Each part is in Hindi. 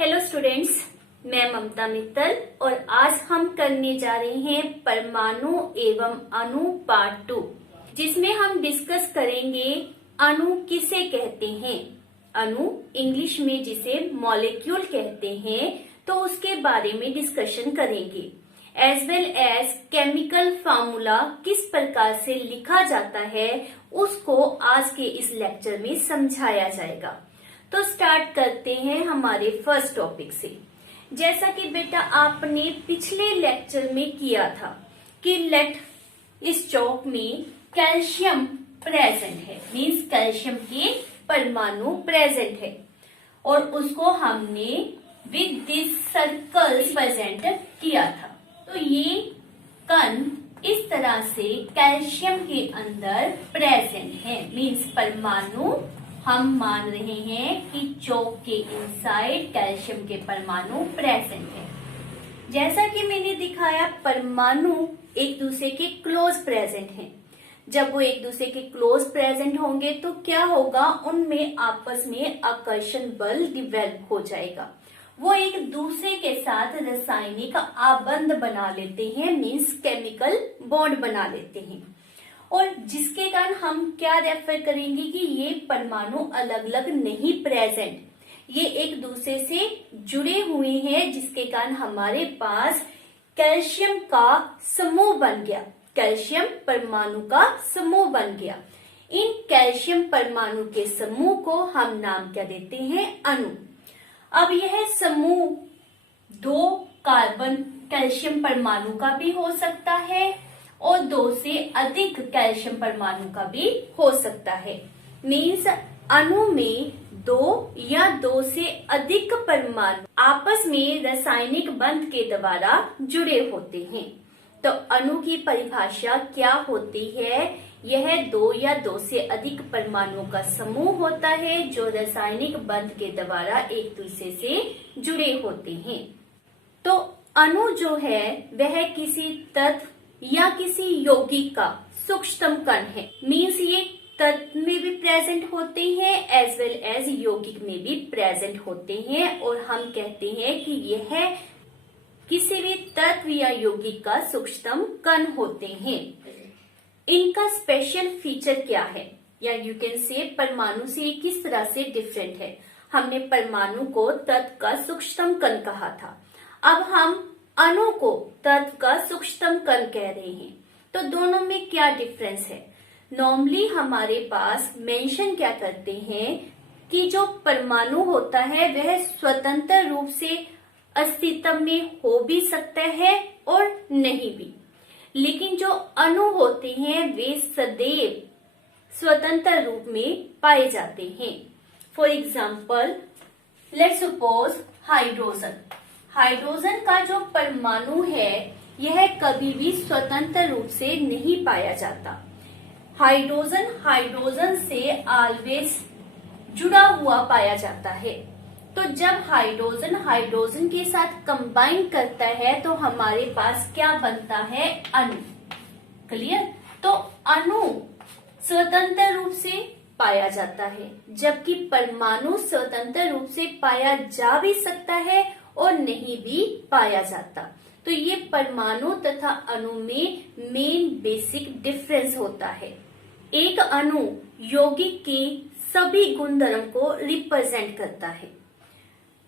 हेलो स्टूडेंट्स, मैं ममता मित्तल और आज हम करने जा रहे हैं परमाणु एवं अणु पार्ट 2, जिसमें हम डिस्कस करेंगे अणु किसे कहते हैं। अणु इंग्लिश में जिसे मॉलिक्यूल कहते हैं, तो उसके बारे में डिस्कशन करेंगे। As well as chemical formula किस प्रकार से लिखा जाता है, उसको आज के इस लेक्चर में समझाया जाएगा। तो स्टार्ट करते हैं हमारे फर्स्ट टॉपिक से। जैसा कि बेटा आपने पिछले लेक्चर में किया था कि लेट इस चौक में कैल्शियम प्रेजेंट है, मीन्स कैल्शियम के परमाणु प्रेजेंट है और उसको हमने विद दिस सर्कल प्रेजेंट किया था। तो ये कण इस तरह से कैल्शियम के अंदर प्रेजेंट है, मीन्स परमाणु हम मान रहे हैं कि चौक के इनसाइड कैल्शियम के परमाणु प्रेजेंट है। जैसा कि मैंने दिखाया, परमाणु एक दूसरे के क्लोज प्रेजेंट हैं। जब वो एक दूसरे के क्लोज प्रेजेंट होंगे तो क्या होगा, उनमें आपस में आकर्षण बल डिवेल्प हो जाएगा। वो एक दूसरे के साथ रासायनिक आबंध बना लेते हैं, मीन्स केमिकल बॉन्ड बना लेते हैं, और जिसके कारण हम क्या रेफर करेंगे कि ये परमाणु अलग अलग नहीं प्रेजेंट, ये एक दूसरे से जुड़े हुए हैं, जिसके कारण हमारे पास कैल्शियम का समूह बन गया, कैल्शियम परमाणु का समूह बन गया। इन कैल्शियम परमाणु के समूह को हम नाम क्या देते हैं, अणु। अब यह समूह 2 कार्बन कैल्शियम परमाणु का भी हो सकता है और 2 से अधिक कैल्शियम परमाणु का भी हो सकता है। मीन्स अणु में 2 या 2 से अधिक परमाणु आपस में रासायनिक बंध के द्वारा जुड़े होते हैं। तो अणु की परिभाषा क्या होती है, यह 2 या 2 से अधिक परमाणुओं का समूह होता है जो रासायनिक बंध के द्वारा एक दूसरे से जुड़े होते हैं। तो अणु जो है वह किसी तत्व या किसी यौगिक का सूक्ष्मतम कण है, मीन्स ये तत्व में भी प्रेजेंट होते हैं एज वेल एज यौगिक में भी प्रेजेंट होते हैं, और हम कहते हैं कि यह किसी भी तत्व या यौगिक का सूक्ष्मतम कण होते हैं। इनका स्पेशल फीचर क्या है, या यू कैन से परमाणु से किस तरह से डिफरेंट है। हमने परमाणु को तत्व का सूक्ष्मतम कण कहा था, अब हम अणु को तत्व का सूक्ष्मतम कण कह रहे हैं। तो दोनों में क्या डिफरेंस है। नॉर्मली हमारे पास मेंशन क्या करते हैं कि जो परमाणु होता है वह स्वतंत्र रूप से अस्तित्व में हो भी सकता है और नहीं भी, लेकिन जो अणु होते हैं वे सदैव स्वतंत्र रूप में पाए जाते हैं। For example, let's suppose hydrogen का जो परमाणु है यह कभी भी स्वतंत्र रूप से नहीं पाया जाता। हाइड्रोजन से ऑलवेज जुड़ा हुआ पाया जाता है। तो जब हाइड्रोजन के साथ कंबाइन करता है तो हमारे पास क्या बनता है, अणु। क्लियर। तो अणु स्वतंत्र रूप से पाया जाता है, जबकि परमाणु स्वतंत्र रूप से पाया जा भी सकता है और नहीं भी पाया जाता। तो ये परमाणु तथा अणु में मेन बेसिक डिफरेंस होता है। एक अणु यौगिक के सभी गुणधर्म को रिप्रेजेंट करता है।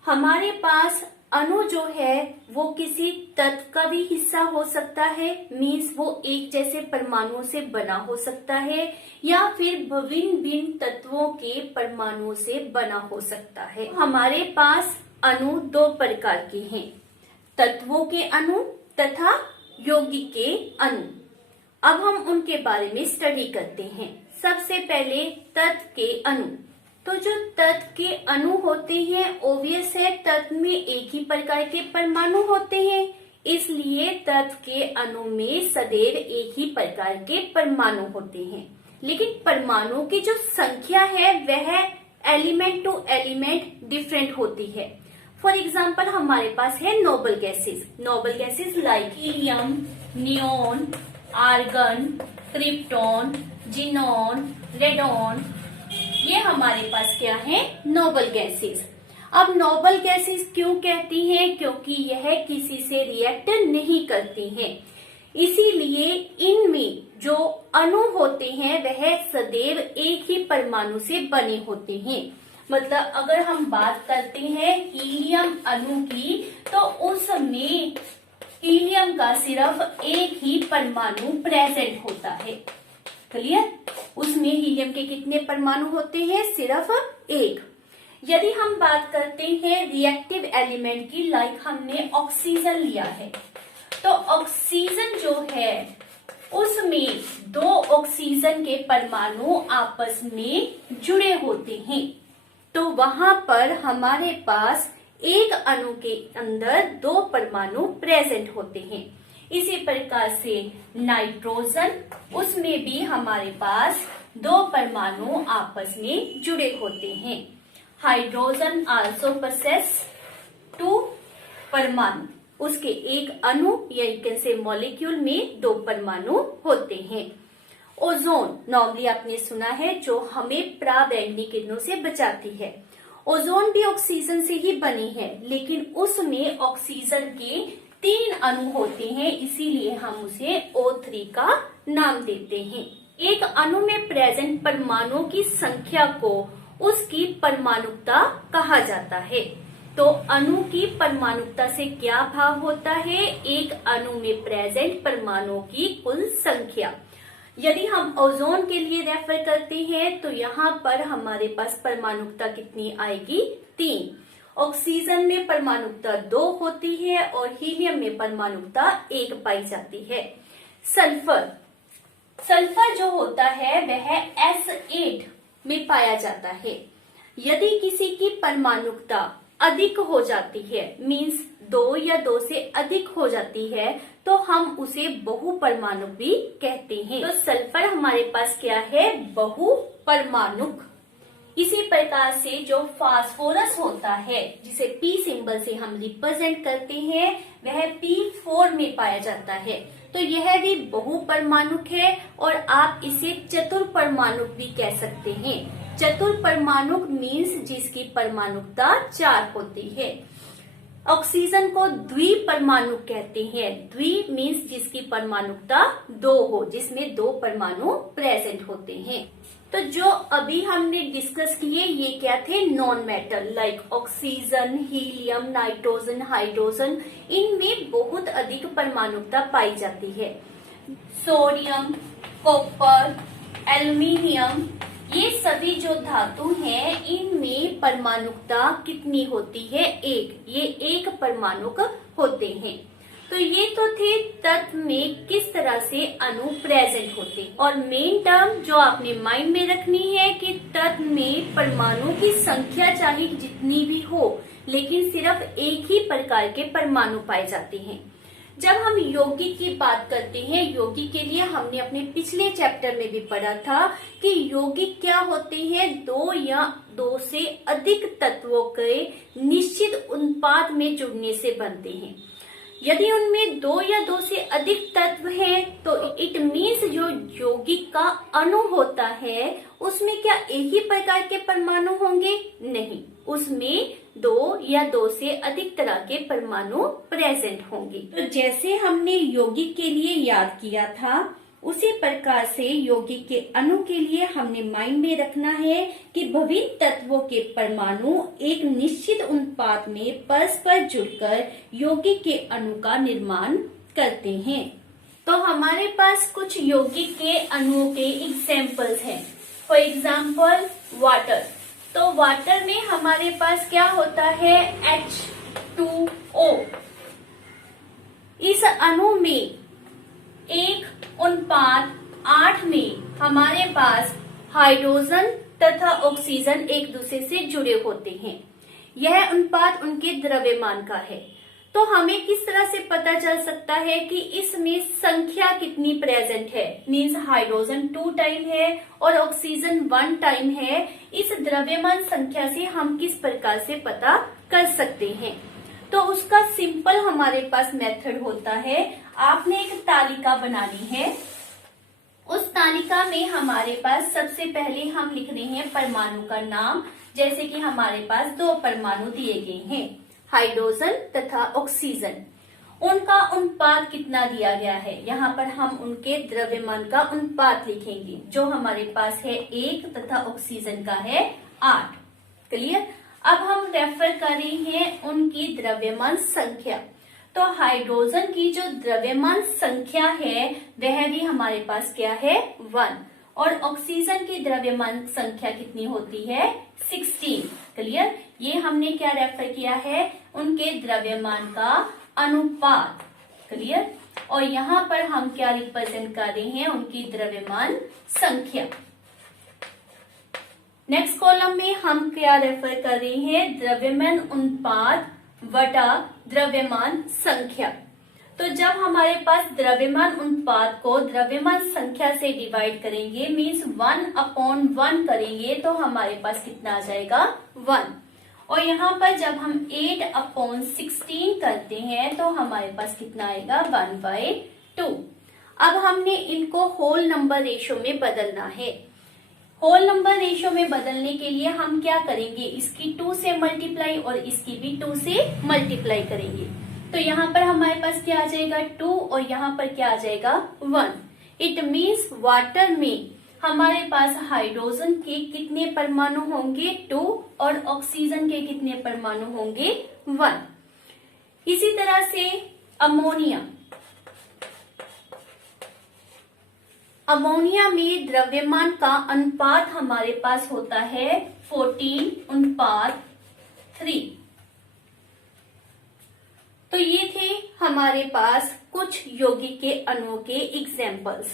हमारे पास अणु जो है वो किसी तत्व का भी हिस्सा हो सकता है, मीन्स वो एक जैसे परमाणुओं से बना हो सकता है, या फिर भिन्न तत्वों के परमाणुओं से बना हो सकता है। हमारे पास अणु 2 प्रकार के हैं, तत्वों के अणु तथा यौगिक के अणु। अब हम उनके बारे में स्टडी करते हैं। सबसे पहले तत्व के अणु। तो जो तत्व के अणु होते हैं, ओबियस है तत्व में एक ही प्रकार के परमाणु होते हैं, इसलिए तत्व के अणु में सदैव एक ही प्रकार के परमाणु होते हैं। लेकिन परमाणु की जो संख्या है वह एलिमेंट टू एलिमेंट डिफरेंट होती है। फॉर एग्जाम्पल, हमारे पास है noble gases like helium, neon, argon, krypton, xenon, radon, ये हमारे पास क्या है, नोबल गैसेस। अब नोबल गैसेस क्यों कहती हैं? क्योंकि यह किसी से रिएक्ट नहीं करती हैं, इसीलिए इनमें जो अणु होते हैं वह सदैव एक ही परमाणु से बने होते हैं। मतलब अगर हम बात करते हैं हीलियम अणु की, तो उसमें हीलियम का सिर्फ एक ही परमाणु प्रेजेंट होता है। क्लियर? उसमें हीलियम के कितने परमाणु होते हैं? सिर्फ एक। यदि हम बात करते हैं रिएक्टिव एलिमेंट की, लाइक हमने ऑक्सीजन लिया है, तो ऑक्सीजन जो है उसमें दो ऑक्सीजन के परमाणु आपस में जुड़े होते हैं, तो वहां पर हमारे पास एक अणु के अंदर दो परमाणु प्रेजेंट होते हैं। इसी प्रकार से नाइट्रोजन, उसमें भी हमारे पास दो परमाणु आपस में जुड़े होते हैं। हाइड्रोजन आल्सो पोसेस टू परमाणु, उसके एक अणु या कैसे मॉलिक्यूल में दो परमाणु होते हैं। ओजोन नॉर्मली आपने सुना है, जो हमें पराबैंगनी किरणों से बचाती है। ओजोन भी ऑक्सीजन से ही बनी है, लेकिन उसमें ऑक्सीजन के 3 अणु होते हैं, इसीलिए हम उसे O3 का नाम देते हैं। एक अणु में प्रेजेंट परमाणुओं की संख्या को उसकी परमाणुकता कहा जाता है। तो अणु की परमाणुकता से क्या भाव होता है? एक अणु में प्रेजेंट परमाणुओं की कुल संख्या। यदि हम ओजोन के लिए रेफर करते हैं तो यहाँ पर हमारे पास परमाणुकता कितनी आएगी? 3। ऑक्सीजन में परमाणुकता 2 होती है और हीलियम में परमाणुकता 1 पाई जाती है। सल्फर, सल्फर जो होता है वह S8 में पाया जाता है। यदि किसी की परमाणुकता अधिक हो जाती है, मीन्स 2 या 2 से अधिक हो जाती है, तो हम उसे बहुपरमाणुक भी कहते हैं। तो सल्फर हमारे पास क्या है? बहुपरमाणुक। इसी प्रकार से जो फास्फोरस होता है, जिसे P सिंबल से हम रिप्रेजेंट करते हैं, वह P4 में पाया जाता है। तो यह भी बहुपरमाणुक है और आप इसे चतुर्परमाणुक भी कह सकते हैं। चतुर्परमाणुक मीन्स जिसकी परमाणुकता 4 होती है। ऑक्सीजन को द्विपरमाणुक कहते हैं। द्वि मीन्स जिसकी परमाणुकता 2 हो, जिसमें 2 परमाणु प्रेजेंट होते हैं। तो जो अभी हमने डिस्कस किए ये क्या थे? Non metal, like oxygen, helium, nitrogen, hydrogen, इनमें बहुत अधिक परमाणुकता पाई जाती है। सोडियम, कॉपर, एल्युमिनियम, ये सभी जो धातु हैं इनमें परमाणुकता कितनी होती है? 1। ये 1 परमाणुक होते हैं। तो ये तो थे तत्व में किस तरह से अणु प्रेजेंट होते, और मेन टर्म जो आपने माइंड में रखनी है कि तत्व में परमाणु की संख्या चाहे जितनी भी हो, लेकिन सिर्फ एक ही प्रकार के परमाणु पाए जाते हैं। जब हम यौगिक की बात करते हैं, यौगिक के लिए हमने अपने पिछले चैप्टर में भी पढ़ा था कि यौगिक क्या होते हैं? 2 या 2 से अधिक तत्वों के निश्चित अनुपात में जुड़ने से बनते हैं। यदि उनमें 2 या 2 से अधिक तत्व हैं, तो इट मीन्स जो यौगिक का अणु होता है उसमें क्या एक ही प्रकार के परमाणु होंगे? नहीं, उसमें 2 या 2 से अधिक तरह के परमाणु प्रेजेंट होंगे। तो जैसे हमने यौगिक के लिए याद किया था, उसी प्रकार से यौगिक के अणु के लिए हमने माइंड में रखना है कि विभिन्न तत्वों के परमाणु एक निश्चित अनुपात में परस्पर जुड़कर यौगिक के अणु का निर्माण करते हैं। तो हमारे पास कुछ यौगिक के अणुओं के एग्जाम्पल्स हैं। For example water. तो वाटर में हमारे पास क्या होता है? H2O। इस अणु में 1:8 में हमारे पास हाइड्रोजन तथा ऑक्सीजन एक दूसरे से जुड़े होते हैं। यह अनुपात उनके द्रव्यमान का है। तो हमें किस तरह से पता चल सकता है कि इसमें संख्या कितनी प्रेजेंट है? मीन्स हाइड्रोजन 2 टाइम है और ऑक्सीजन 1 टाइम है। इस द्रव्यमान संख्या से हम किस प्रकार से पता कर सकते हैं? तो उसका सिंपल हमारे पास मेथड होता है। आपने एक तालिका बनानी है। उस तालिका में हमारे पास सबसे पहले हम लिख रहे हैं परमाणु का नाम, जैसे कि हमारे पास दो परमाणु दिए गए हैं, हाइड्रोजन तथा ऑक्सीजन। उनका अनुपात कितना दिया गया है, यहाँ पर हम उनके द्रव्यमान का अनुपात लिखेंगे, जो हमारे पास है 1 तथा ऑक्सीजन का है 8। क्लियर। अब हम रेफर कर रहे हैं उनकी द्रव्यमान संख्या। तो हाइड्रोजन की जो द्रव्यमान संख्या है वह भी हमारे पास क्या है 1, और ऑक्सीजन की द्रव्यमान संख्या कितनी होती है 16। क्लियर। ये हमने क्या रेफर किया है, उनके द्रव्यमान का अनुपात। क्लियर। और यहाँ पर हम क्या रिप्रेजेंट कर रहे हैं, उनकी द्रव्यमान संख्या। नेक्स्ट कॉलम में हम क्या रेफर कर रहे हैं, द्रव्यमान अनुपात बटा द्रव्यमान संख्या। तो जब हमारे पास द्रव्यमान अनुपात को द्रव्यमान संख्या से डिवाइड करेंगे, मीन्स 1/1 करेंगे, तो हमारे पास कितना आ जाएगा 1। और यहाँ पर जब हम 8/16 करते हैं तो हमारे पास कितना आएगा 1/2। अब हमने इनको होल नंबर रेशो में बदलना है। होल नंबर रेशो में बदलने के लिए हम क्या करेंगे, इसकी 2 से मल्टीप्लाई और इसकी भी 2 से मल्टीप्लाई करेंगे। तो यहाँ पर हमारे पास क्या आ जाएगा 2 और यहाँ पर क्या आ जाएगा 1। इट मीन्स वाटर में हमारे पास हाइड्रोजन के कितने परमाणु होंगे 2 और ऑक्सीजन के कितने परमाणु होंगे 1। इसी तरह से अमोनिया में द्रव्यमान का अनुपात हमारे पास होता है 14:3। तो ये थे हमारे पास कुछ यौगिक के अणुओं के एग्जाम्पल्स।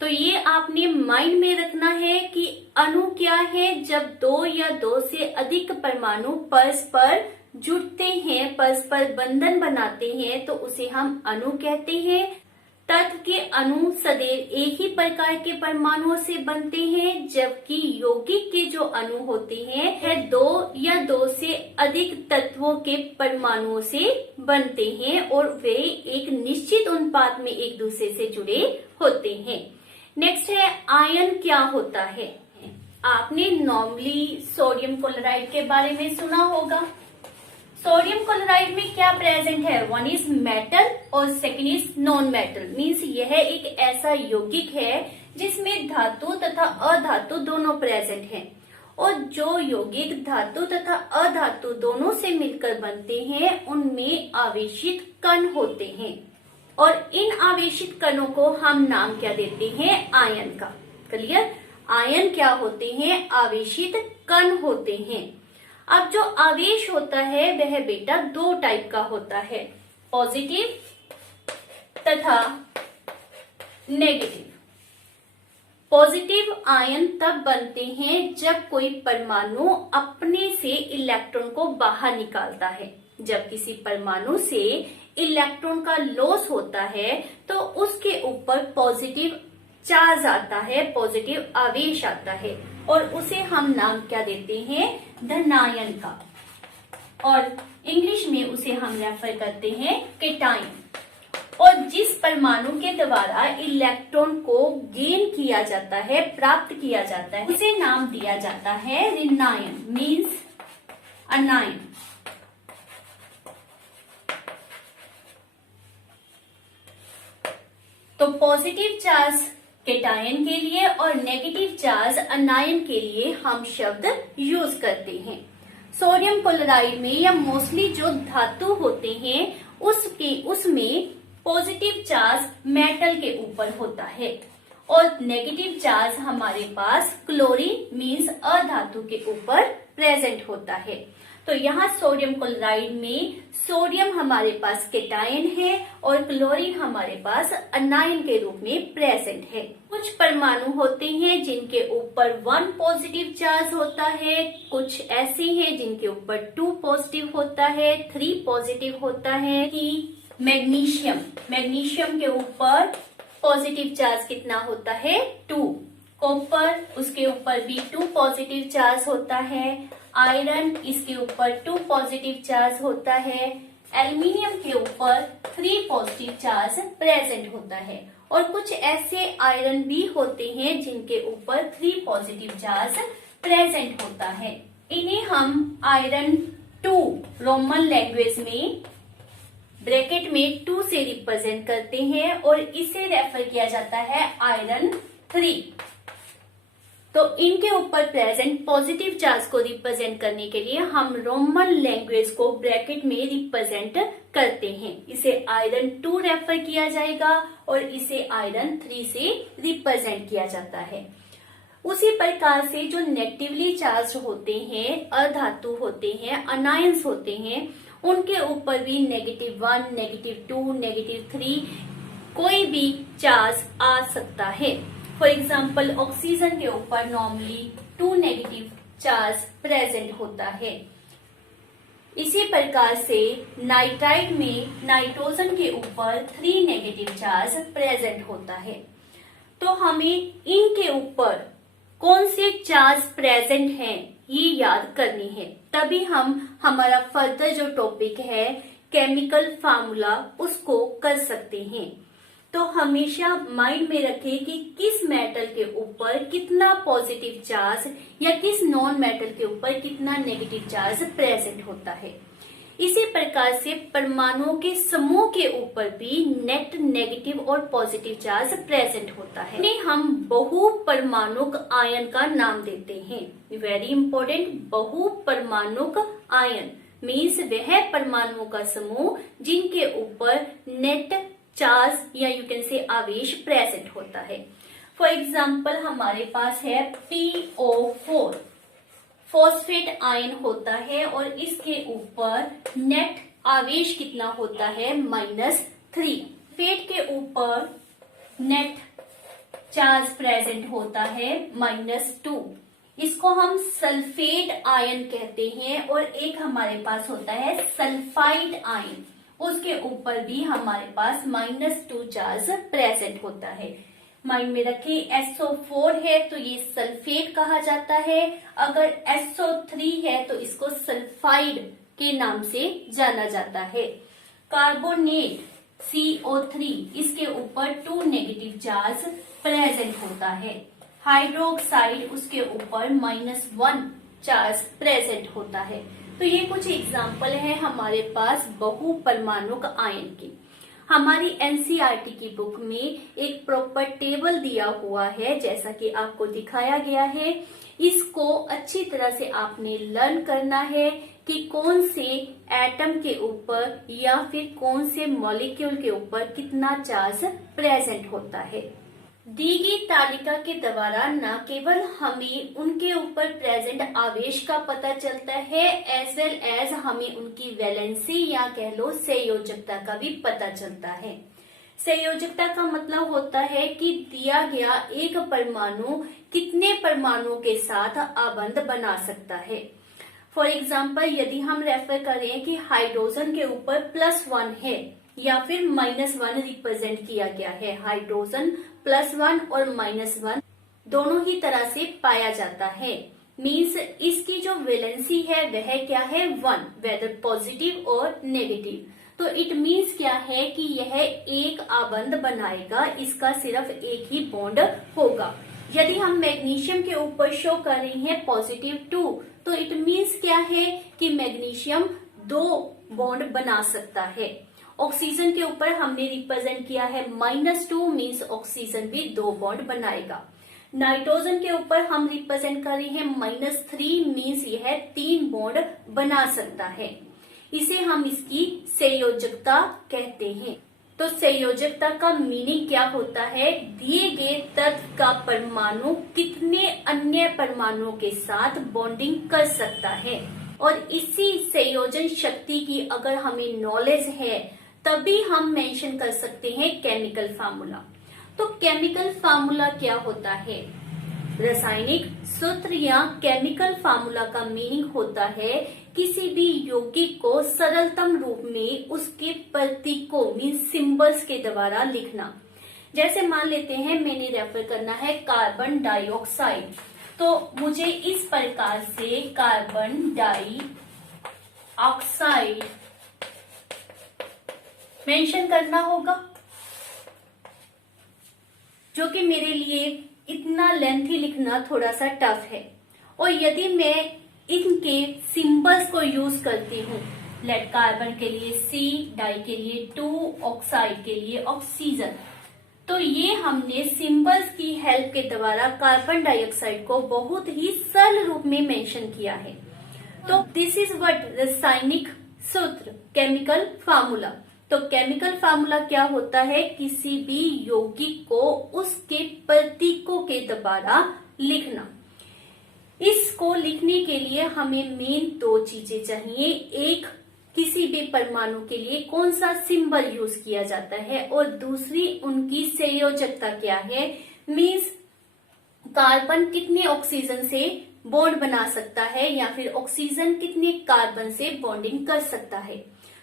तो ये आपने माइंड में रखना है कि अणु क्या है, जब 2 या 2 से अधिक परमाणु परस्पर जुड़ते हैं, परस्पर बंधन बनाते हैं, तो उसे हम अणु कहते हैं। तत्व के अणु सदैव एक ही प्रकार के परमाणुओं से बनते हैं, जबकि यौगिक के जो अणु होते हैं वह 2 या 2 से अधिक तत्वों के परमाणुओं से बनते हैं और वे एक निश्चित अनुपात में एक दूसरे से जुड़े होते हैं। नेक्स्ट है आयन क्या होता है। आपने नॉर्मली सोडियम क्लोराइड के बारे में सुना होगा। सोडियम क्लोराइड में क्या प्रेजेंट है, 1 इज मेटल और second is non metal. Means यह एक ऐसा यौगिक है जिसमें धातु तथा अधातु दोनों प्रेजेंट हैं, और जो यौगिक धातु तथा अधातु दोनों से मिलकर बनते हैं उनमें आवेशित कण होते हैं, और इन आवेशित कणों को हम नाम क्या देते हैं, आयन का। क्लियर। आयन क्या होते हैं, आवेशित कण होते हैं। अब जो आवेश होता है वह बेटा 2 टाइप का होता है, पॉजिटिव तथा नेगेटिव। पॉजिटिव आयन तब बनते हैं जब कोई परमाणु अपने से इलेक्ट्रॉन को बाहर निकालता है। जब किसी परमाणु से इलेक्ट्रॉन का लॉस होता है तो उसके ऊपर पॉजिटिव चार्ज आता है, पॉजिटिव आवेश आता है, और उसे हम नाम क्या देते हैं, धनायन का, और इंग्लिश में उसे हम रेफर करते हैं केटायन। और जिस परमाणु के द्वारा इलेक्ट्रॉन को गेन किया जाता है, प्राप्त किया जाता है, उसे नाम दिया जाता है ऋणायन, मीन्स अनायन। तो पॉजिटिव चार्ज केटायन के लिए और नेगेटिव चार्ज अनायन के लिए हम शब्द यूज करते हैं। सोडियम क्लोराइड में या मोस्टली जो धातु होते हैं उसमें पॉजिटिव चार्ज मेटल के ऊपर होता है, और नेगेटिव चार्ज हमारे पास क्लोरीन मीन्स अधातु के ऊपर प्रेजेंट होता है। तो यहाँ सोडियम क्लोराइड में सोडियम हमारे पास केटायन है और क्लोरीन हमारे पास अनायन के रूप में प्रेजेंट है। कुछ परमाणु होते हैं जिनके ऊपर 1 पॉजिटिव चार्ज होता है, कुछ ऐसे हैं जिनके ऊपर 2 पॉजिटिव होता है, 3 पॉजिटिव होता है। कि मैग्नीशियम के ऊपर पॉजिटिव चार्ज कितना होता है 2, कॉपर उसके ऊपर भी 2 पॉजिटिव चार्ज होता है, आयरन इसके ऊपर 2 पॉजिटिव चार्ज होता है, एल्युमिनियम के ऊपर 3 पॉजिटिव चार्ज प्रेजेंट होता है, और कुछ ऐसे आयरन भी होते हैं जिनके ऊपर 3 पॉजिटिव चार्ज प्रेजेंट होता है। इन्हें हम आयरन 2 रोमन लैंग्वेज में ब्रैकेट में 2 से रिप्रेजेंट करते हैं और इसे रेफर किया जाता है आयरन 3। तो इनके ऊपर प्रेजेंट पॉजिटिव चार्ज को रिप्रेजेंट करने के लिए हम रोमन लैंग्वेज को ब्रैकेट में रिप्रेजेंट करते हैं। इसे आयरन 2 रेफर किया जाएगा और इसे आयरन 3 से रिप्रेजेंट किया जाता है। उसी प्रकार से जो नेगेटिवली चार्ज होते हैं, अधातु होते हैं, अनायंस होते हैं, उनके ऊपर भी -1, -2, -3 कोई भी चार्ज आ सकता है। फॉर एग्जाम्पल ऑक्सीजन के ऊपर नॉर्मली 2 नेगेटिव चार्ज प्रेजेंट होता है। इसी प्रकार से नाइट्राइट में नाइट्रोजन के ऊपर 3 नेगेटिव चार्ज प्रेजेंट होता है। तो हमें इनके ऊपर कौन से चार्ज प्रेजेंट हैं ये याद करनी है, तभी हम हमारा फर्दर जो टॉपिक है केमिकल फार्मूला उसको कर सकते हैं। तो हमेशा माइंड में रखें कि किस मेटल के ऊपर कितना पॉजिटिव चार्ज या किस नॉन मेटल के ऊपर कितना नेगेटिव चार्ज प्रेजेंट होता है। इसी प्रकार से परमाणुओं के समूह के ऊपर भी नेट नेगेटिव और पॉजिटिव चार्ज प्रेजेंट होता है। इन्हें हम बहुपरमाणुक आयन का नाम देते हैं। वेरी इंपॉर्टेंट, बहुपरमाणुक आयन मीन्स वह परमाणुओं का समूह जिनके ऊपर नेट चार्ज या यू कैन से आवेश प्रेजेंट होता है। फॉर एग्जाम्पल हमारे पास है PO4 फॉस्फेट आयन होता है और इसके ऊपर नेट आवेश कितना होता है -3। फेट के ऊपर नेट चार्ज प्रेजेंट होता है -2। इसको हम सल्फेट आयन कहते हैं। और एक हमारे पास होता है सल्फाइड आयन, उसके ऊपर भी हमारे पास -2 चार्ज प्रेजेंट होता है। माइंड में रखिए SO4 है तो ये सल्फेट कहा जाता है, अगर SO3 है तो इसको सल्फाइड के नाम से जाना जाता है। कार्बोनेट CO3 इसके ऊपर 2 नेगेटिव चार्ज प्रेजेंट होता है। हाइड्रोक्साइड उसके ऊपर -1 चार्ज प्रेजेंट होता है। तो ये कुछ एग्जाम्पल है हमारे पास बहुपरमाणुक आयन की। हमारी NCERT की बुक में एक प्रॉपर टेबल दिया हुआ है जैसा कि आपको दिखाया गया है। इसको अच्छी तरह से आपने लर्न करना है कि कौन से एटम के ऊपर या फिर कौन से मॉलिक्यूल के ऊपर कितना चार्ज प्रेजेंट होता है। दी गई तालिका के द्वारा न केवल हमें उनके ऊपर प्रेजेंट आवेश का पता चलता है एज वेल एज हमें उनकी वैलेंसी या कह लो संयोजकता का भी पता चलता है। संयोजकता का मतलब होता है कि दिया गया एक परमाणु कितने परमाणुओं के साथ आबंध बना सकता है। फॉर एग्जाम्पल यदि हम रेफर करें कि हाइड्रोजन के ऊपर +1 है या फिर -1 रिप्रेजेंट किया गया है। हाइड्रोजन +1 और -1 दोनों ही तरह से पाया जाता है। मीन्स इसकी जो वैलेंसी है वह क्या है 1, वेदर पॉजिटिव और नेगेटिव। तो इट मीन्स क्या है कि यह एक आबंध बनाएगा, इसका सिर्फ एक ही बॉन्ड होगा। यदि हम मैग्नीशियम के ऊपर शो कर रहे हैं +2 तो इट मीन्स क्या है कि मैग्नीशियम 2 बॉन्ड बना सकता है। ऑक्सीजन के ऊपर हमने रिप्रेजेंट किया है -2 मीन्स ऑक्सीजन भी 2 बॉन्ड बनाएगा। नाइट्रोजन के ऊपर हम रिप्रेजेंट कर रहे हैं -3 मीन्स यह 3 बॉन्ड बना सकता है। इसे हम इसकी संयोजकता कहते हैं। तो संयोजकता का मीनिंग क्या होता है, दिए गए तत्व का परमाणु कितने अन्य परमाणुओं के साथ बॉन्डिंग कर सकता है। और इसी संयोजन शक्ति की अगर हमें नॉलेज है तभी हम मेंशन कर सकते हैं केमिकल फार्मूला। तो केमिकल फार्मूला क्या होता है, रासायनिक सूत्र या केमिकल फार्मूला का मीनिंग होता है किसी भी यौगिक को सरलतम रूप में उसके प्रतीकों मीन सिंबल्स के द्वारा लिखना। जैसे मान लेते हैं मैंने रेफर करना है कार्बन डाइऑक्साइड, तो मुझे इस प्रकार से कार्बन डाई ऑक्साइड मेंशन करना होगा, जो कि मेरे लिए इतना लेंथी लिखना थोड़ा सा टफ है। और यदि मैं इनके सिंबल्स को यूज करती हूँ, लेड कार्बन के लिए C, डाई के लिए 2, ऑक्साइड के लिए ऑक्सीजन, तो ये हमने सिंबल्स की हेल्प के द्वारा कार्बन डाइऑक्साइड को बहुत ही सरल रूप में मेंशन किया है। तो दिस इज व्हाट रासायनिक सूत्र, केमिकल फार्मूला। तो केमिकल फार्मूला क्या होता है? किसी भी यौगिक को उसके प्रतीकों के द्वारा लिखना। इसको लिखने के लिए हमें मेन 2 चीजें चाहिए। एक, किसी भी परमाणु के लिए कौन सा सिंबल यूज किया जाता है, और दूसरी उनकी संयोजकता क्या है, मीन्स कार्बन कितने ऑक्सीजन से बॉन्ड बना सकता है या फिर ऑक्सीजन कितने कार्बन से बॉन्डिंग कर सकता है।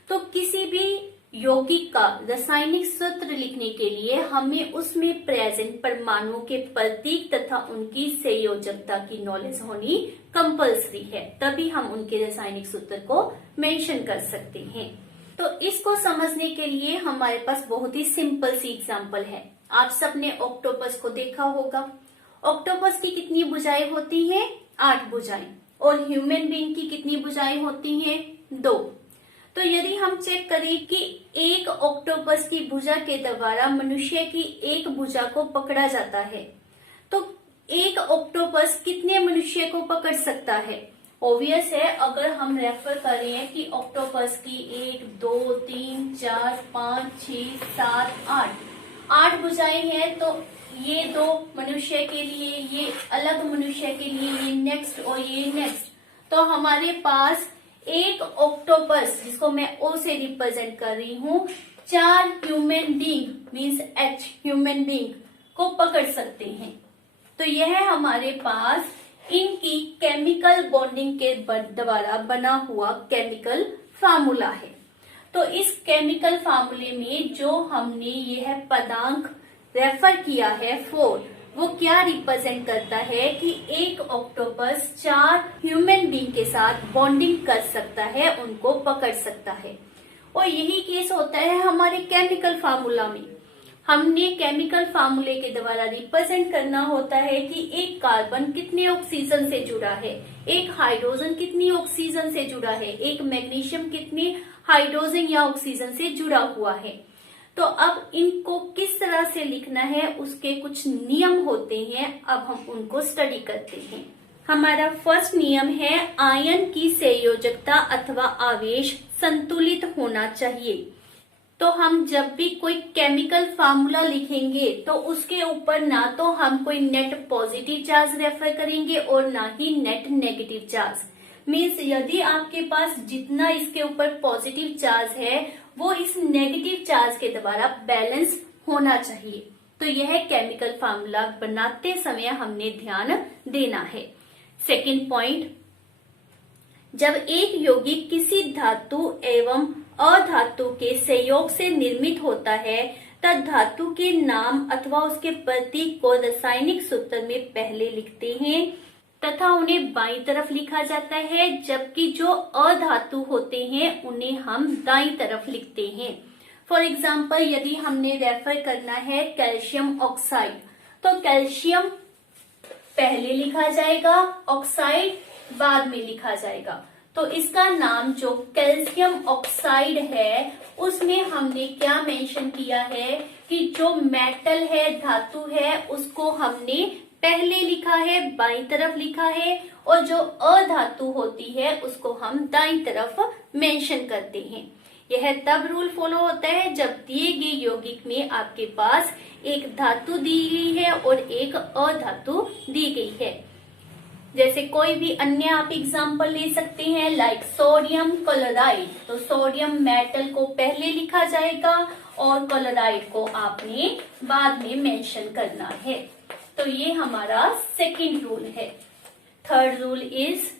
तो किसी भी यौगिक का रासायनिक सूत्र लिखने के लिए हमें उसमें प्रेजेंट परमाणुओं के प्रतीक तथा उनकी संयोजकता की नॉलेज होनी कंपल्सरी है, तभी हम उनके रासायनिक सूत्र को मेंशन कर सकते हैं। तो इसको समझने के लिए हमारे पास बहुत ही सिंपल सी एग्जांपल है। आप सबने ऑक्टोपस को देखा होगा। ऑक्टोपस की कितनी भुजाएं होती हैं? 8 भुजाएं। और ह्यूमन बीइंग की कितनी भुजाएं होती हैं? 2। तो यदि हम चेक करें कि एक ऑक्टोपस की भुजा के द्वारा मनुष्य की एक भुजा को पकड़ा जाता है, तो एक ऑक्टोपस कितने मनुष्य को पकड़ सकता है? ऑब्वियस है, अगर हम रेफर करें कि ऑक्टोपस की 1, 2, 3, 4, 5, 6, 7, 8 भुजाएं हैं, तो ये 2 मनुष्य के लिए, ये अलग मनुष्य के लिए, ये नेक्स्ट और ये नेक्स्ट। तो हमारे पास एक ऑक्टोपस, जिसको मैं O से रिप्रेजेंट कर रही हूँ, 4 human being means H human being को पकड़ सकते हैं। तो यह हमारे पास इनकी केमिकल बॉन्डिंग के द्वारा बना हुआ केमिकल फार्मूला है। तो इस केमिकल फार्मूले में जो हमने यह पदांक रेफर किया है 4, वो क्या रिप्रेजेंट करता है कि एक ऑक्टोपस 4 ह्यूमन बीइंग के साथ बॉन्डिंग कर सकता है, उनको पकड़ सकता है। और यही केस होता है हमारे केमिकल फार्मूला में। हमने केमिकल फार्मूले के द्वारा रिप्रेजेंट करना होता है कि एक कार्बन कितने ऑक्सीजन से जुड़ा है, एक हाइड्रोजन कितनी ऑक्सीजन से जुड़ा है, एक मैग्नीशियम कितनी हाइड्रोजन या ऑक्सीजन से जुड़ा हुआ है। तो अब इनको किस तरह से लिखना है, उसके कुछ नियम होते हैं। अब हम उनको स्टडी करते हैं। हमारा फर्स्ट नियम है आयन की संयोजकता अथवा आवेश संतुलित होना चाहिए। तो हम जब भी कोई केमिकल फार्मूला लिखेंगे तो उसके ऊपर ना तो हम कोई नेट पॉजिटिव चार्ज रेफर करेंगे और ना ही नेट नेगेटिव चार्ज। मीन्स यदि आपके पास जितना इसके ऊपर पॉजिटिव चार्ज है वो इस नेगेटिव चार्ज के द्वारा बैलेंस होना चाहिए। तो यह केमिकल फार्मूला बनाते समय हमने ध्यान देना है। सेकंड पॉइंट, जब एक यौगिक किसी धातु एवं अधातु के संयोग से निर्मित होता है तब धातु के नाम अथवा उसके प्रतीक को रासायनिक सूत्र में पहले लिखते हैं तथा उन्हें बाईं तरफ लिखा जाता है, जबकि जो अधातु होते हैं उन्हें हम दाईं तरफ लिखते हैं। फॉर एग्जाम्पल, यदि हमने रेफर करना है कैल्शियम ऑक्साइड, तो कैल्शियम पहले लिखा जाएगा, ऑक्साइड बाद में लिखा जाएगा। तो इसका नाम जो कैल्शियम ऑक्साइड है उसमें हमने क्या मेंशन किया है कि जो मेटल है, धातु है, उसको हमने पहले लिखा है, बाईं तरफ लिखा है, और जो अधातु होती है उसको हम दाईं तरफ मेंशन करते हैं। यह तब रूल फॉलो होता है जब दिए गए यौगिक में आपके पास एक धातु दी गई है और एक अधातु दी गई है। जैसे कोई भी अन्य आप एग्जांपल ले सकते हैं, लाइक सोडियम क्लोराइड। तो सोडियम मेटल को पहले लिखा जाएगा और क्लोराइड को आपने बाद में मेंशन करना है। तो ये हमारा सेकंड रूल है। थर्ड रूल इज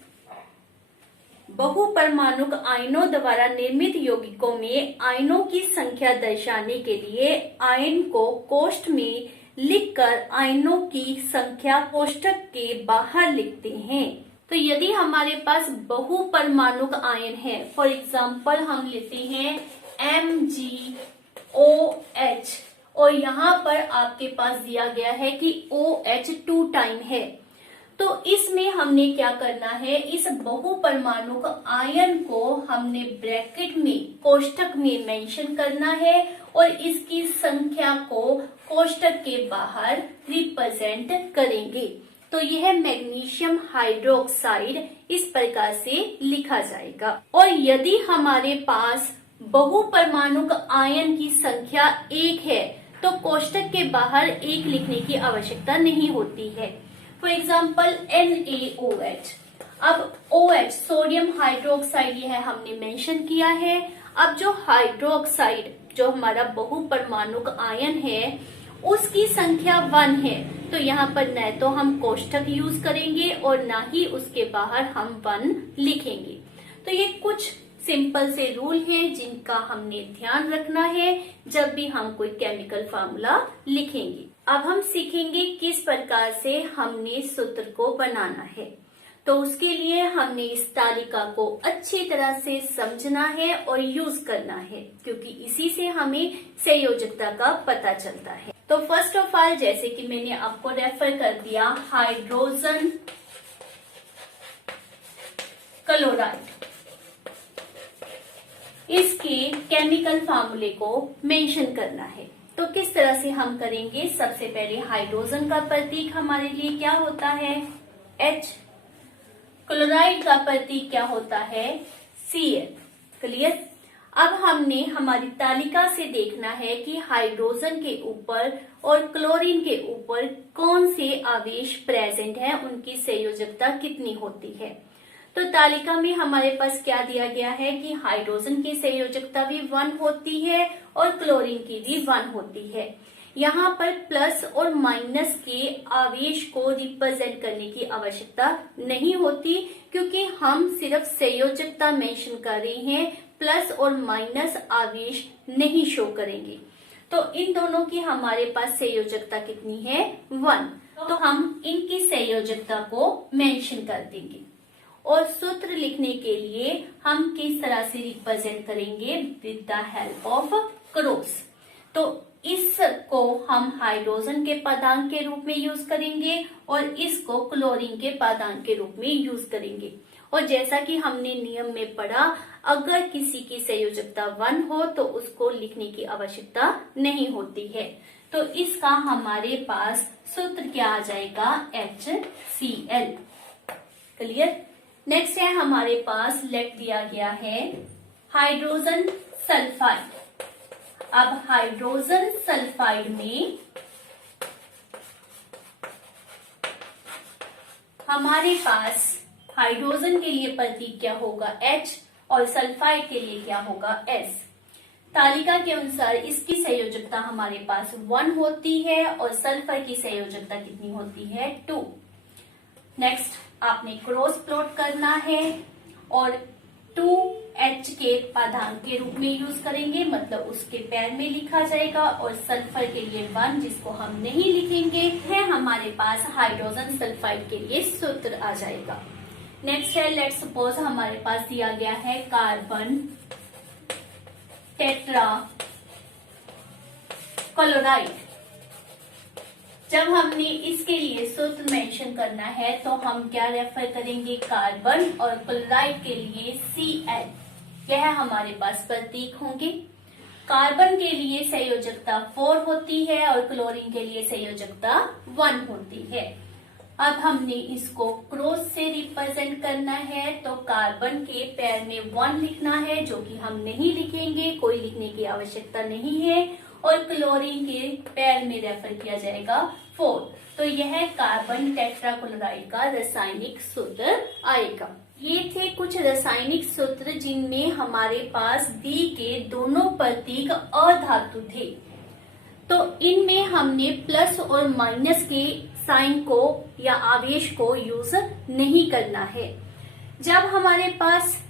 बहुपरमाणुक आयनों द्वारा निर्मित यौगिकों में आयनों की संख्या दर्शाने के लिए आयन को कोष्ठ में लिखकर आयनों की संख्या कोष्ठक के बाहर लिखते हैं। तो यदि हमारे पास बहुपरमाणुक आयन है, फॉर एग्जाम्पल हम लेते हैं MgOH और यहाँ पर आपके पास दिया गया है कि OH 2 टाइम है, तो इसमें हमने क्या करना है, इस बहुपरमाणुक आयन को हमने ब्रैकेट में, कोष्ठक में मेंशन करना है और इसकी संख्या को कोष्ठक के बाहर रिप्रेजेंट करेंगे। तो यह मैग्नीशियम हाइड्रोक्साइड इस प्रकार से लिखा जाएगा। और यदि हमारे पास बहुपरमाणुक आयन की संख्या 1 है तो कोष्ठक के बाहर 1 लिखने की आवश्यकता नहीं होती है। For example NaOH। अब OH सोडियम हाइड्रोक्साइड यह हमने मेंशन किया है। अब जो हाइड्रोक्साइड जो हमारा बहुपरमाणुक आयन है उसकी संख्या 1 है, तो यहाँ पर न तो हम कोष्ठक यूज करेंगे और ना ही उसके बाहर हम 1 लिखेंगे। तो ये कुछ सिंपल से रूल हैं जिनका हमने ध्यान रखना है जब भी हम कोई केमिकल फार्मूला लिखेंगे। अब हम सीखेंगे किस प्रकार से हमने सूत्र को बनाना है। तो उसके लिए हमने इस तालिका को अच्छी तरह से समझना है और यूज करना है, क्योंकि इसी से हमें संयोजकता का पता चलता है। तो फर्स्ट ऑफ ऑल, जैसे कि मैंने आपको रेफर कर दिया, हाइड्रोजन क्लोराइड, इसके केमिकल फार्मूले को मेंशन करना है। तो किस तरह से हम करेंगे, सबसे पहले हाइड्रोजन का प्रतीक हमारे लिए क्या होता है, H। क्लोराइड का प्रतीक क्या होता है, Cl। क्लियर। अब हमने हमारी तालिका से देखना है कि हाइड्रोजन के ऊपर और क्लोरीन के ऊपर कौन से आवेश प्रेजेंट है, उनकी संयोजकता कितनी होती है। तो तालिका में हमारे पास क्या दिया गया है कि हाइड्रोजन की संयोजकता भी 1 होती है और क्लोरीन की भी 1 होती है। यहाँ पर प्लस और माइनस के आवेश को रिप्रेजेंट करने की आवश्यकता नहीं होती, क्योंकि हम सिर्फ संयोजकता मेंशन कर रहे हैं, प्लस और माइनस आवेश नहीं शो करेंगे। तो इन दोनों की हमारे पास संयोजकता कितनी है, 1। तो हम इनकी संयोजकता को मेंशन कर देंगे। और सूत्र लिखने के लिए हम किस तरह से रिप्रेजेंट करेंगे, with the help of cross. तो इसको हम हाइड्रोजन के पदांक के रूप में यूज करेंगे और इसको क्लोरीन के पदांक के रूप में यूज करेंगे। और जैसा कि हमने नियम में पढ़ा, अगर किसी की संयोजकता 1 हो तो उसको लिखने की आवश्यकता नहीं होती है। तो इसका हमारे पास सूत्र क्या आ जाएगा, HCl। क्लियर। नेक्स्ट है हमारे पास लेट दिया गया है हाइड्रोजन सल्फाइड। अब हाइड्रोजन सल्फाइड में हमारे पास हाइड्रोजन के लिए प्रतीक क्या होगा, H, और सल्फाइड के लिए क्या होगा, S। तालिका के अनुसार इसकी संयोजकता हमारे पास 1 होती है और सल्फर की संयोजकता कितनी होती है, 2। नेक्स्ट आपने क्रॉस प्लॉट करना है और 2H के पदांक के रूप में यूज करेंगे, मतलब उसके पैर में लिखा जाएगा, और सल्फर के लिए 1 जिसको हम नहीं लिखेंगे, है हमारे पास हाइड्रोजन सल्फाइड के लिए सूत्र आ जाएगा। नेक्स्ट है, लेट्स सपोज हमारे पास दिया गया है कार्बन टेट्रा क्लोराइड। जब हमने इसके लिए सूत्र मेंशन करना है तो हम क्या रेफर करेंगे, कार्बन, और क्लोराइड के लिए Cl। यह हमारे पास प्रतीक होंगे। कार्बन के लिए संयोजकता 4 होती है और क्लोरीन के लिए संयोजकता 1 होती है। अब हमने इसको क्रॉस से रिप्रेजेंट करना है, तो कार्बन के पैर में 1 लिखना है, जो कि हम नहीं लिखेंगे, कोई लिखने की आवश्यकता नहीं है, और क्लोरीन के पैर में रेफर किया जाएगा 4। तो यह कार्बन टेट्राक्लोराइड का रासायनिक सूत्र आएगा। ये थे कुछ रासायनिक सूत्र जिनमें हमारे पास दी के दोनों प्रतीक अधातु थे। तो इनमें हमने प्लस और माइनस के साइन को या आवेश को यूज नहीं करना है। जब हमारे पास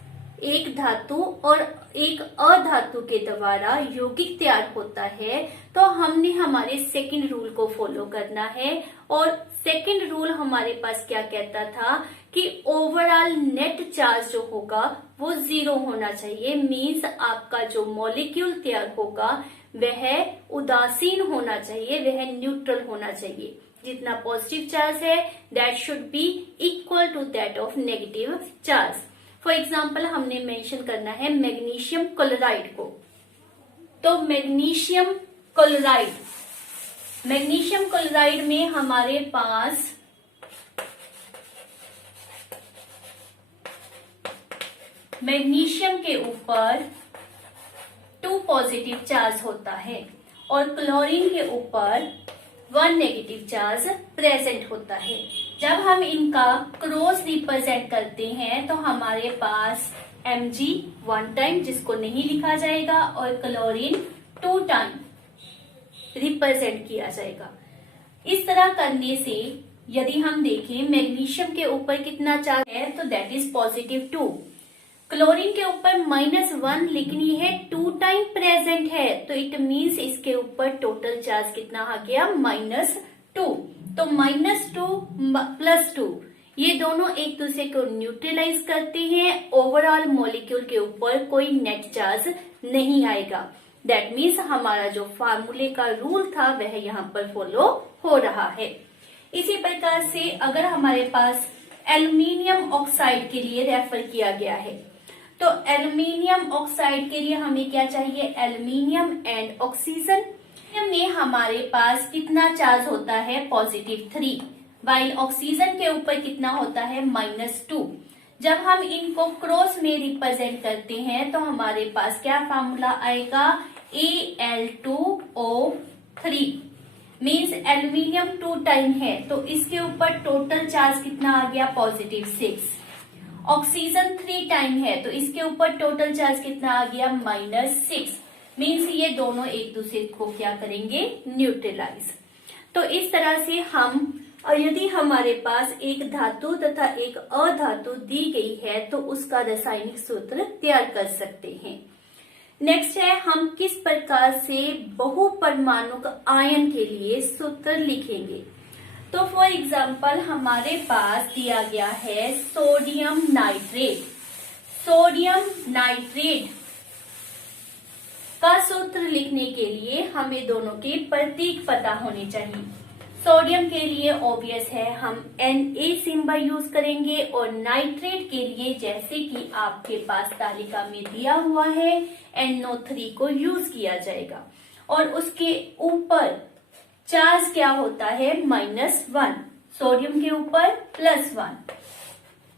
एक धातु और एक अधातु के द्वारा यौगिक तैयार होता है तो हमने हमारे सेकंड रूल को फॉलो करना है। और सेकंड रूल हमारे पास क्या कहता था कि ओवरऑल नेट चार्ज जो होगा वो 0 होना चाहिए। मींस आपका जो मॉलिक्यूल तैयार होगा वह उदासीन होना चाहिए, वह न्यूट्रल होना चाहिए। जितना पॉजिटिव चार्ज है that should be equal to that of negative charge. For example हमने मेंशन करना है मैग्नीशियम क्लोराइड को। तो मैग्नीशियम क्लोराइड में हमारे पास मैग्नीशियम के ऊपर 2 पॉजिटिव चार्ज होता है और क्लोरीन के ऊपर 1 नेगेटिव चार्ज प्रेजेंट होता है। जब हम इनका क्रॉस रिप्रेजेंट करते हैं तो हमारे पास Mg 1 टाइम, जिसको नहीं लिखा जाएगा, और क्लोरीन 2 टाइम रिप्रेजेंट किया जाएगा। इस तरह करने से यदि हम देखें मैग्नीशियम के ऊपर कितना चार्ज है तो दैट इज पॉजिटिव 2, क्लोरीन के ऊपर -1, लेकिन यह 2 टाइम प्रेजेंट है तो इट मीन्स इसके ऊपर टोटल चार्ज कितना आ गया -2। तो -2 + 2 ये दोनों एक दूसरे को न्यूट्रलाइज करते हैं, ओवरऑल मॉलिक्यूल के ऊपर कोई नेट चार्ज नहीं आएगा। दैट मीन्स हमारा जो फार्मूले का रूल था वह यहाँ पर फॉलो हो रहा है। इसी प्रकार से अगर हमारे पास एल्युमिनियम ऑक्साइड के लिए रेफर किया गया है तो एल्युमिनियम ऑक्साइड के लिए हमें क्या चाहिए, एल्युमिनियम एंड ऑक्सीजन में हमारे पास कितना चार्ज होता है +3, वाइल ऑक्सीजन के ऊपर कितना होता है -2। जब हम इनको क्रॉस में रिप्रेजेंट करते हैं तो हमारे पास क्या फार्मूला आएगा, Al2O3 मीन्स एल्युमिनियम 2 टाइम है तो इसके ऊपर टोटल चार्ज कितना आ गया +6। ऑक्सीजन 3 टाइम है तो इसके ऊपर टोटल चार्ज कितना आ गया -6। मीन्स ये दोनों एक दूसरे को क्या करेंगे, न्यूट्रलाइज। तो इस तरह से हम, और यदि हमारे पास एक धातु तथा एक अधातु दी गई है तो उसका रासायनिक सूत्र तैयार कर सकते हैं। नेक्स्ट है हम किस प्रकार से बहुपरमाणुक आयन के लिए सूत्र लिखेंगे। तो फॉर एग्जाम्पल हमारे पास दिया गया है सोडियम नाइट्रेट। सोडियम नाइट्रेट का सूत्र लिखने के लिए हमें दोनों के प्रतीक पता होने चाहिए। सोडियम के लिए ऑब्वियस है हम Na सिंबल यूज करेंगे और नाइट्रेट के लिए जैसे कि आपके पास तालिका में दिया हुआ है NO3 को यूज किया जाएगा और उसके ऊपर चार्ज क्या होता है -1, सोडियम के ऊपर +1।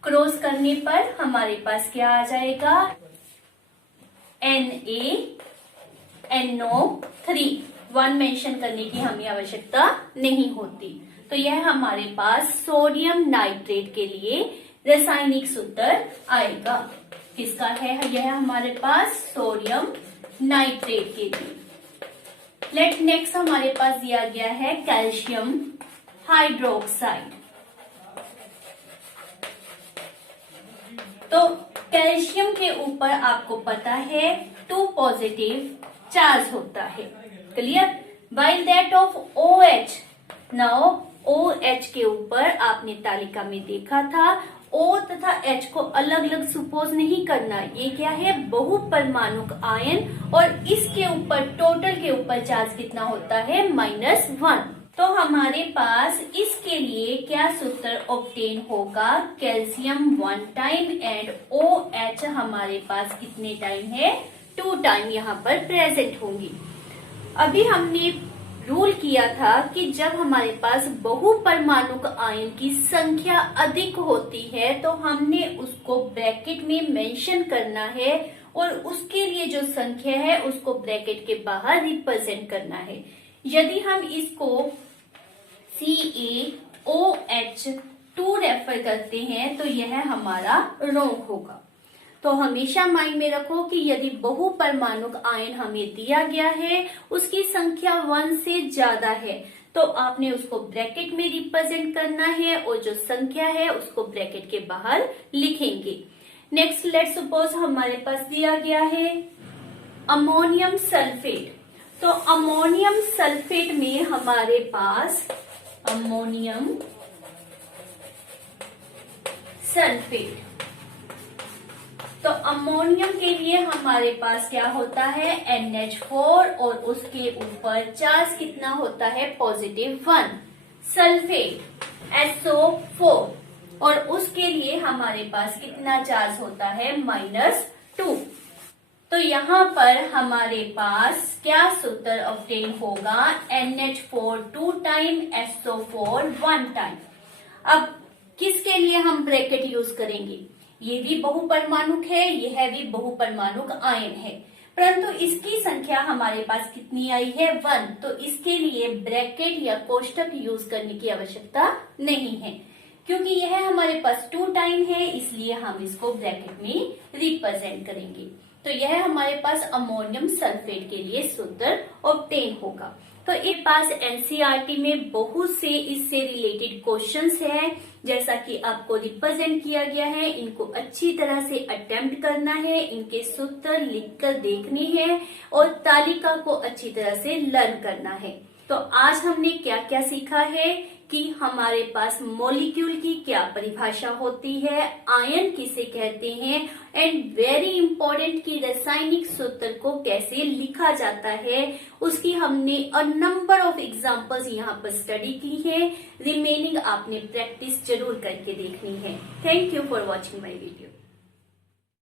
क्रॉस करने पर हमारे पास क्या आ जाएगा, NaNO3। 1 मेंशन करने की हमें आवश्यकता नहीं होती। तो यह हमारे पास सोडियम नाइट्रेट के लिए रासायनिक सूत्र आएगा। किसका है यह हमारे पास, सोडियम नाइट्रेट के लिए। लेट नेक्स्ट हमारे पास दिया गया है कैल्शियम हाइड्रोक्साइड। तो कैल्शियम के ऊपर आपको पता है 2 पॉजिटिव चार्ज होता है, clear. While that of OH, now OH के ऊपर आपने तालिका में देखा था O तथा H को अलग अलग सपोज नहीं करना, ये क्या है, बहुपरमाणुक आयन और इसके ऊपर टोटल के ऊपर चार्ज कितना होता है -1। तो हमारे पास इसके लिए क्या सूत्र ऑब्टेन होगा, कैल्शियम 1 टाइम एंड OH हमारे पास कितने टाइम है, 2 टाइम यहाँ पर प्रेजेंट होंगी। अभी हमने रूल किया था कि जब हमारे पास बहुपरमाणुक आयन की संख्या अधिक होती है तो हमने उसको ब्रैकेट में मेंशन करना है और उसके लिए जो संख्या है उसको ब्रैकेट के बाहर रिप्रेजेंट करना है। यदि हम इसको CaOH2 रेफर करते हैं तो यह हमारा रॉन्ग होगा। तो हमेशा माइंड में रखो कि यदि बहुपरमाणुक आयन हमें दिया गया है उसकी संख्या 1 से ज्यादा है तो आपने उसको ब्रैकेट में रिप्रेजेंट करना है और जो संख्या है उसको ब्रैकेट के बाहर लिखेंगे। नेक्स्ट लेट्स सपोज हमारे पास दिया गया है अमोनियम सल्फेट। तो अमोनियम सल्फेट में हमारे पास अमोनियम सल्फेट, तो अमोनियम के लिए हमारे पास क्या होता है NH4 और उसके ऊपर चार्ज कितना होता है +1। सल्फेट SO4 और उसके लिए हमारे पास कितना चार्ज होता है -2। तो यहाँ पर हमारे पास क्या सूत्र ऑब्टेन होगा NH4 2 टाइम SO4 1 टाइम। अब किसके लिए हम ब्रैकेट यूज करेंगे? ये भी बहुपरमाणुक है, यह भी बहुपरमाणुक आयन है, परंतु इसकी संख्या हमारे पास कितनी आई है 1, तो इसके लिए ब्रैकेट या कोष्टक यूज करने की आवश्यकता नहीं है, क्योंकि यह हमारे पास 2 टाइम है, इसलिए हम इसको ब्रैकेट में रिप्रेजेंट करेंगे। तो यह हमारे पास अमोनियम सल्फेट के लिए सूत्र ऑब्टेन होगा। तो इस पास एनसीईआरटी में बहुत से इससे रिलेटेड क्वेश्चंस हैं, जैसा कि आपको रिप्रेजेंट किया गया है। इनको अच्छी तरह से अटेम्प्ट करना है, इनके सूत्र लिखकर देखने हैं और तालिका को अच्छी तरह से लर्न करना है। तो आज हमने क्या क्या सीखा है कि हमारे पास मॉलिक्यूल की क्या परिभाषा होती है, आयन किसे कहते हैं, एंड वेरी इंपॉर्टेंट कि रासायनिक सूत्र को कैसे लिखा जाता है। उसकी हमने अ नंबर ऑफ एग्जांपल्स यहाँ पर स्टडी की है। रिमेनिंग आपने प्रैक्टिस जरूर करके देखनी है। Thank you for watching my video.